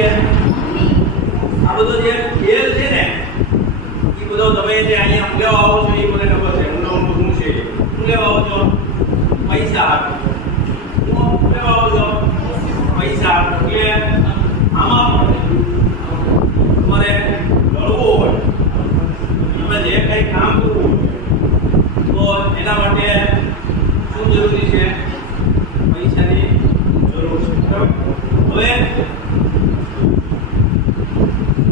છે? આ બધો જે ખેલ છે ને એ બધો તમે જે અહીંયા લેવા આવો છો એ મને ખબર છે. શું છે? શું લેવા આવો છો? પૈસા. શું લેવા આવો છો? પૈસા. એટલે આમાં તમારે લડવું હોય, તમે જે કંઈ કામ કરવું તો એના માટે શું જરૂરી છે? પૈસાની જરૂર છે. બરાબર? હવે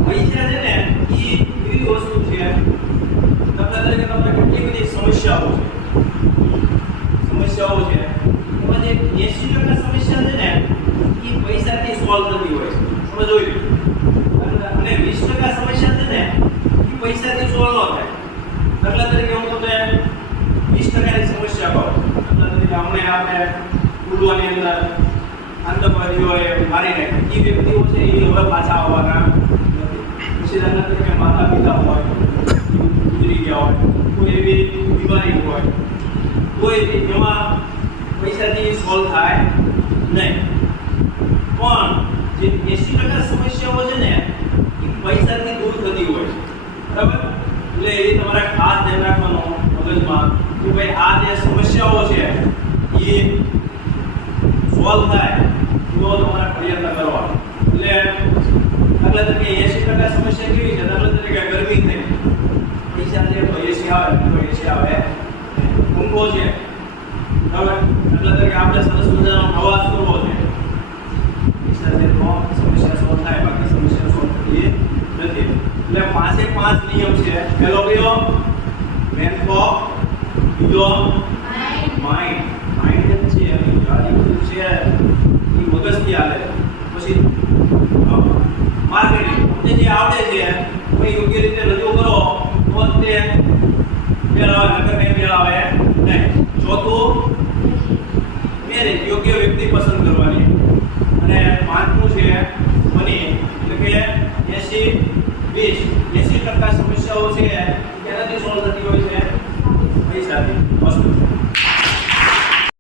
પૈસા છે ને એ એવી વસ્તુ છે, દાખલા તરીકે તમને કેટલી બધી સમસ્યાઓ છે એમાં જે 80% સમસ્યા છે ને એ પૈસાથી સોલ્વ થતી હોય છે. તમે જોઈ લો. અને 20% સમસ્યા છે ને એ પૈસાથી સોલ્વ ન થાય. દાખલા તરીકે હું તમને 20% ની સમસ્યા કહું. દાખલા તરીકે હમણાં આપણે પુલવાની અંદર આતંકવાદીઓએ મારી નાખી. એ વ્યક્તિઓ છે એ હવે પાછા આવવાના નથી. પછી દાખલા તરીકે માતા પિતા હોય, ગુજરી ગયા હોય, કોઈ એવી બીમારી હોય, કોઈ એમાં પૈસાથી સોલ્વ થાય નહીં. પણ જે 80% સમસ્યાઓ છે ને એ પૈસાથી દૂર થતી હોય છે. બરાબર? એટલે એ તમારે ખાસ ધ્યાન રાખવાનું મગજમાં કે ભાઈ આ જે સમસ્યાઓ છે એ સોલ્વ થાય તો તમારે પ્રયત્ન કરવાનો. એટલે દાખલા તરીકે 80% સમસ્યા કેવી છે? દાખલા તરીકે ગરમી થઈ, પૈસા છે તો એસી આવે, ઊંઘો છે. બરાબર? દાખલા તરીકે આપણે સરસ મજાનો પ્રવાસ કરવો છે, પૈસા છે તો સમસ્યા સોલ્વ થાય, બાકી સમસ્યા સોલ્વ થતી નથી. એટલે 5 નિયમ છે. પહેલો કયો? મેન ફોર બીજો માઇન્ડ. માઇન્ડ છે એની ગાડી બધું છે એ મગજથી આવે. પછી માર્કેટિંગ, તમને જે આવડે છે કોઈ યોગ્ય રીતે રજૂ કરો તો તે મેળવે, નકર નહીં મેળવે નહીં. ચોથું મેરેજ, યોગ્ય વ્યક્તિ પસંદ કરવાની. અને પાંચમું છે મની, એટલે કે 80% સમસ્યાઓ છે એનાથી સોલ્વ થતી હોય છે પૈસાથી.